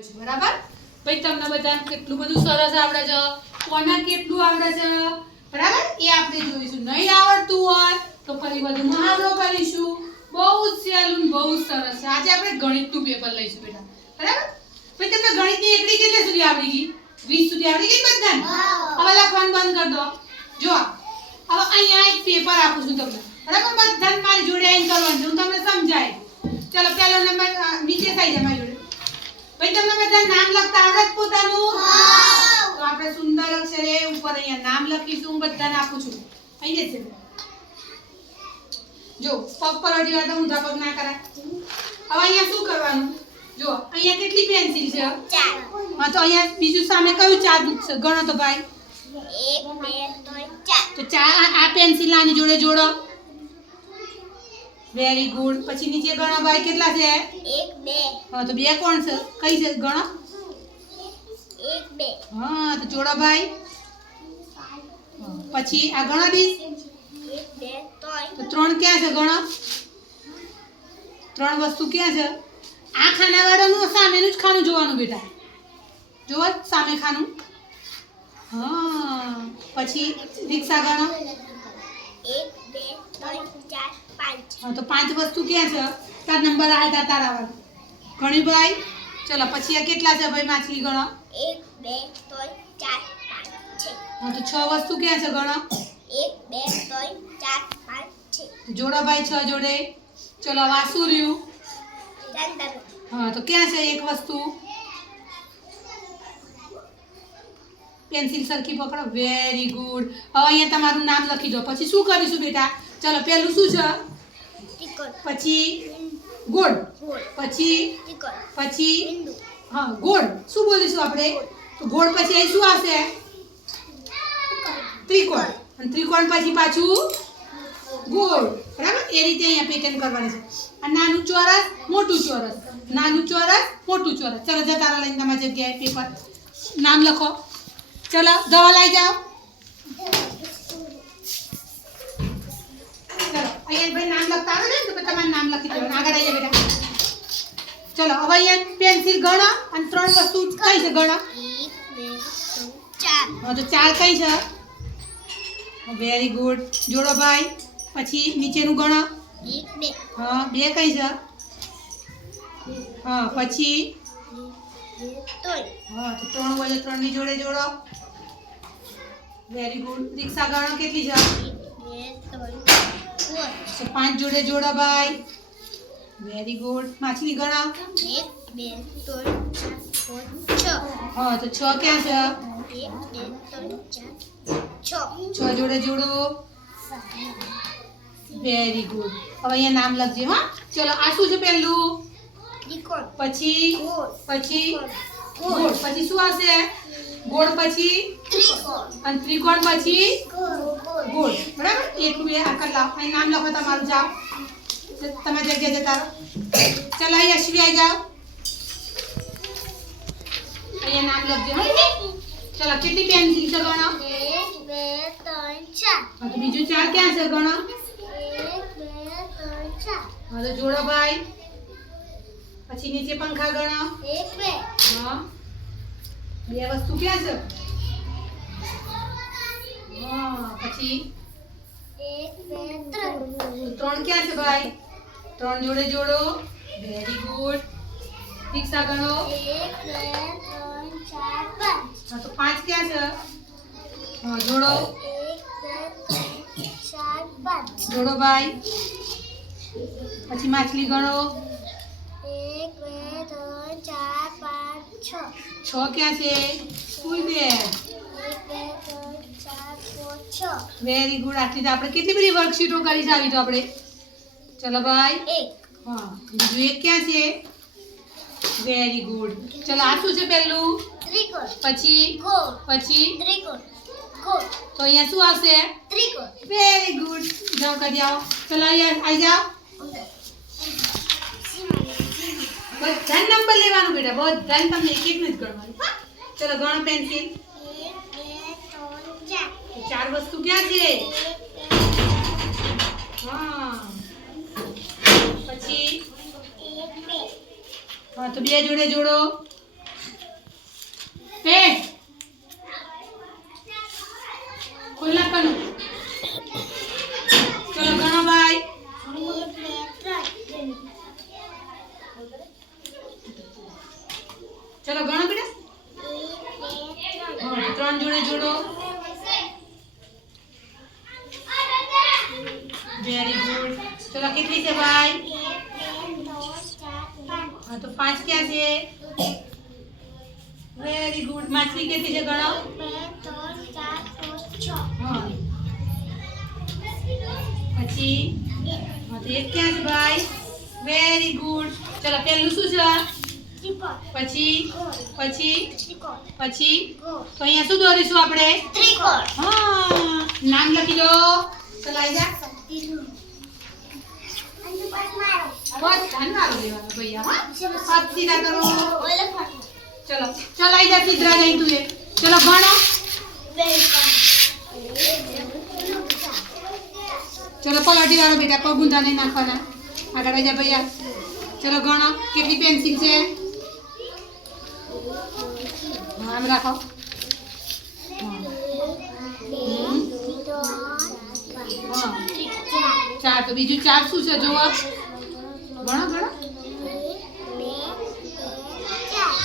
બરાબર ભાઈ તમને બધાને કેટલું બધું સરસ આવડે છે કોના કેટલું આવડે છે બરાબર એ આપણે જોઈશું નહીં આવડતું હોય તો ફરી વધુ મહાવરો કરીશું બહુ સહેલું બહુ સરસ છે આજે આપણે ગણિતનું પેપર લઈશું બેટા બરાબર ભાઈ તમને ગણિતની એકડી કેટલે સુધી આવડી ગઈ 20 સુધી આવડી ગઈ બધાને હવે લખવાનું બંધ કરી દો જો હવે અહીંયા એક પેપર આપું છું તમને બરાબર બધાને મારી જોડે આવીને કરવાનું છે હું તમને સમજાય ચલો પહેલો નંબર નીચે થઈ જાય મારી જોડે ભાઈ તમને બધા નામ લખતા આવડે છે પોતાનું તો આપણે સુંદર અક્ષરે ઉપર અહીંયા નામ લખીશું હું બધાને આપું છું અહીંયા છે જો પગ પર અડી વાર તો ઊંધા પગ ના કરાય હવે અહીંયા શું કરવાનું જો અહીંયા કેટલી પેન્સિલ છે 4 હા તો અહીંયા બીજું સામે કયું ચાર છે ગણો તો ભાઈ 1 2 3 4 તો ચાર આ પેન્સિલ આની જોડે જોડો વેરી ગુડ પછી નીચે ગણો ભાઈ કેટલા છે 1 2 હા તો બે કોણ છે કઈ છે ગણો 1 2 હા તો જોડો ભાઈ પછી આ ગણો દી 1 2 3 તો ત્રણ ક્યાં છે ગણો ત્રણ વસ્તુ ક્યાં છે આ ખાનાવાળાનું સામેનું જ ખાનું જોવાનું બેટા જોવો સામે ખાનું હા પછી રિક્ષા ગણો 1 2 3 4 5 હા તો પાંચ વસ્તુ ક્યાં છે તાર નંબર આયા તારા વાળા ઘણી ભાઈ ચલો પછી આ કેટલા છે ભાઈ માછલી ગણો 1 2 3 4 5 6 હા તો છ વસ્તુ ક્યાં છે ગણો 1 2 3 4 5 6 જોડો ભાઈ છ જોડે ચલો આ શું રહ્યું હા તો ક્યાં છે એક વસ્તુ પેન્સિલ સરખી પકડો વેરી ગુડ હવે અહીંયા તમારું નામ લખી દો પછી શું કરીશું બેટા ચલો પહેલું શું છે પછી ગોળ પછી હા ગોળ શું બોલીશું આપણે તો ગોળ પછી અહીં શું આવશે ત્રિકોણ અને ત્રિકોણ પછી પાછું ગોળ બરાબર એ રીતે અહીંયા પેટર્ન કરવાની છે આ નાનું ચોરસ મોટું ચોરસ નાનું ચોરસ મોટું ચોરસ ચલો જતા લઈને તમારી જગ્યાએ પેપર નામ લખો ચલો દવા લઈ જાઓ ચલો અહીંયા ભાઈ નામ લખતા આવે ને તો તમારું નામ લખી દેવાનું આગળ આવી જાઓ બેટા ચલો હવે અહીંયા પેન્સિલ ગણો અને ત્રણ વસ્તુ કઈ છે ગણો 1 2 3 4 હા તો ચાર કઈ છે વેરી ગુડ જોડો ભાઈ પછી નીચેનું ગણો 1 2 હા બે કઈ છે હા પછી 3 હા તો ત્રણ હોય ત્રણ ની જોડે જોડો વેરી ગુડ રિક્ષા ગણો કેટલી છે 1 2 3 4 તો પાંચ જોડે જોડો ભાઈ વેરી ગુડ માછલી ગણો 1 2 3 4 5 6 હા તો છ ક્યાં છે 1 2 3 4 છ જોડે જોડો વેરી ગુડ હવે અહીંયા નામ લખજે હા ચલો આ શું છે પહેલું ત્રિકોણ પછી ગોળ પછી શું આવશે ગોળ પછી ત્રિકોણ અને ત્રિકોણ પછી ગોળ બરાબર એટલું બે આકર લાવો અહીં નામ લખો તમારું જાઓ તમે જગ્યા જતા રહો ચલો અહીં અશ્વી આવી જાઓ અહીંયા નામ લખજો હા ચલો કેટલી પેન્સિલ છે ગણો 1 2 3 4 હા તો બીજું ચાર ક્યાં છે ગણો 1 2 3 4 હા તો જોડો ભાઈ પછી નીચે પંખા ગણો 1 2 હા બે વસ્તુ ક્યાં છે હા પછી 1 2 3 ત્રણ ક્યાં છે ભાઈ ત્રણ જોડે જોડો વેરી ગુડ રિક્ષા ગણો 1 2 3 4 5 હા તો પાંચ ક્યાં છે હા જોડો 1 2 3 4 5 જોડો ભાઈ પછી માછલી ગણો 1 2 3 4 5 6 છ ક્યાં છે ફૂલ બેગ 1 2 3 4 5 6 વેરી ગુડ આટલી તો આપણે કેટલી બધી વર્કશીટો કરી છે આવી તો આપણે ચલો ભાઈ એક હા બીજું એક ક્યાં છે વેરી ગુડ ચલો આ શું છે પહેલું ત્રિકોણ પછી ગોળ પછી ત્રિકોણ ગોળ તો અહીંયા શું આવશે ત્રિકોણ વેરી ગુડ જાઓ કરી આવો ચલો અહીંયા આવી જાઓ બધા નંબર લેવાનું બેટા બધા તમને એક એક જ ગણવાનું હા ચલો ગણો પેન્સિલ 1 2 3 4 ચાર વસ્તુ ક્યાં છે હા પછી 1 2 હા તો બે જોડે જોડો પેટ ખુલ્લા કનો ચલો ગણો ભાઈ ચલો ગણો બેટા ત્રણ જોડે જોડો वेरी गुड चलो कितनी से भाई हाँ तो 5 क्या से वेरी गुड मछली कितनी से गणो 2 3 4 5 6 हाँ પછી हाँ तो एक क्या से भाई वेरी गुड चलो पहलू શું છે પછી પછી પછી તો અહીંયા શું દોરીશું આપણે ત્રિકોણ હા નામ લખી લો ચલો આવી જા बहुत धन्यवाद देवाना भैया हां हाथ सीधा करो चलो चल आई जा सीधा नहीं तू ये चलो गणो चलो पलटी वाला बेटा पगुंदा नहीं नाखवाना आगे आई जा भैया चलो गणो कितनी पेंसिल से नाम रखो चार तो बीजू चार શું છે જો ગણો ગણો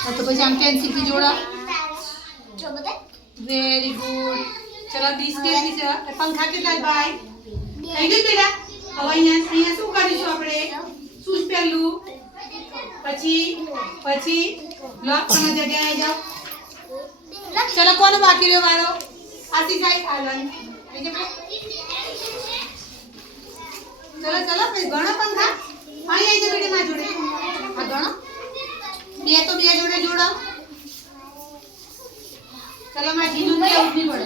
તો પછી આમ પેન્સિલ થી જોડો જો બતાય વેરી ગુડ ચલો ડીશ કેટલી છે પંખા કેટલા ભાઈ થઈ ગયું બેટા હવે અહીંયા શું કરીશું આપણે શું પહેલું પછી પછી લોક કોના જગ્યાએ આવી જાઓ ચલો કોનો બાકી રહ્યો વારો આસી સાઈડ આલન આવી જા चलो चलो फिर गणो पंखा हाँ ये जो बेटे मां जोड़े हाँ गणो ये तो बिया जोड़े जोड़ो चलो मैं जीनू में उठनी पड़े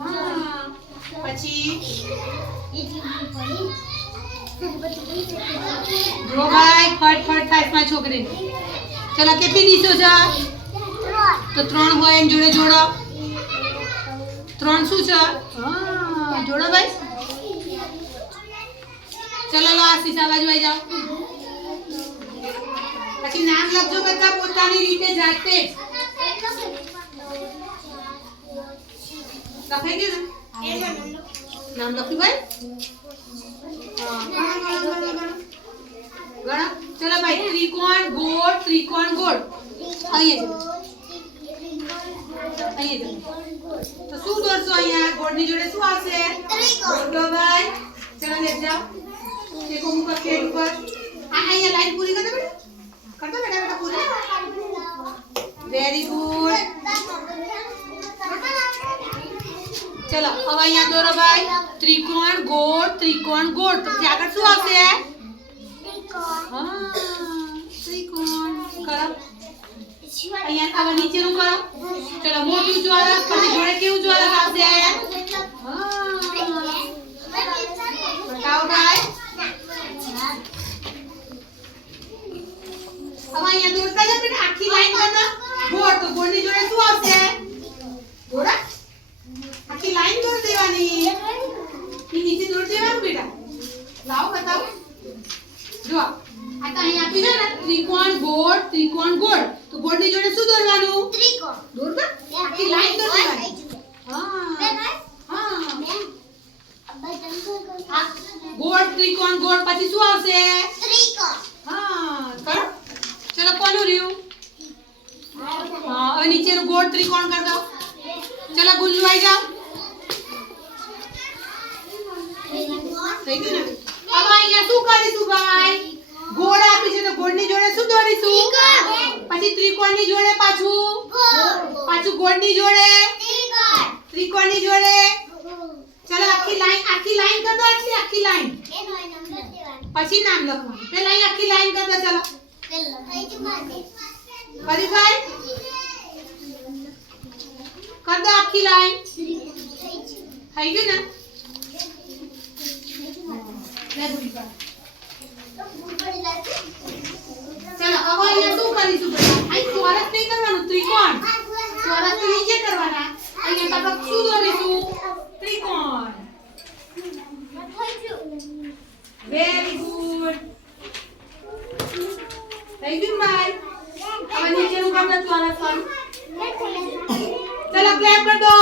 हाँ પછી જો ભાઈ ફટ ફટ થાય માં છોકરી ચલો કેટલી દીશો છે તો 3 હોય એમ જોડે જોડો 3 શું છે હા જોડો ભાઈ ચલો લો આ સીસા બાજુ આવી જાઓ પછી નામ લખજો બધા પોતાની રીતે જાતે લખાઈ ગયું ને નામ લખ્યું ભાઈ ગણો ચલો ભાઈ ત્રિકોણ ગોળ અહીંયા તો શું દોરશો અહીંયા ગોળની જોડે શું આવશે ત્રિકોણ દો ભાઈ ચલો લેટ જાઓ देखो मुका पेड़ ऊपर ये लाइन पूरी कर दो बेटा पूरी वेरी गुड चलो अब यहाँ दोरो भाई त्रिकोण गोल तो आगे शू आवशे हाँ त्रिकोण करो અહીંયા હવે નીચેનું કરો ચલો મોટું ચોરસ પછી જોડે કેવું ચોરસ આવશે હા બતાવો ભાઈ अब અહીંયા દોરતા જ બેટા આખી લાઈન કરना ગોળ તો ગોળની જોડે શું આવશે દોરા આખી લાઈન દોર દેવાની ઈ નીચે દોર દેવાનું બેટા લાવો બતાવો જો આ તો અહીં આપી છે ને ત્રિકોણ ગોળ તો ગોળની જોડે શું દોરવાનું ત્રિકોણ દોરવા આખી લાઈન દોર દેવાની હા હા ગોળ ત્રિકોણ પછી શું આવશે ત્રિકોણ હા કરો चलो કોનું રહ્યું હા હવે નીચેનું ગોળ ત્રિકોણ કરી દો ચલો ગુલ્લુ આવી જાઓ થઈ ગયું ને હવે અહીંયા શું કરીશું ભાઈ ગોળ આપી છે તો ગોળની જોડે શું દોરીશું પછી ત્રિકોણની જોડે પાછું ગોળની જોડે ત્રિકોણની જોડે ચલો આખી લાઈન કરી દો આખી લાઈન પછી નામ લખવાનું પહેલા અહીં આખી લાઈન કરી દો ચલો भाई कर दो आपकी लाइन है क्यों ना चलो अब यहाँ शू करीशुं बेटा અહીં ચોરસ નહીં કરવાનું ત્રિકોણ ચોરસ તો નીચે કરવાના અહીંયા તરફ શું દોરીશું ત્રિકોણ વેરી ગુડ થઈ ગયું ભાઈ હવે નીચેનું કામ નથી આના સર. ચલો ક્લેપ કર દો.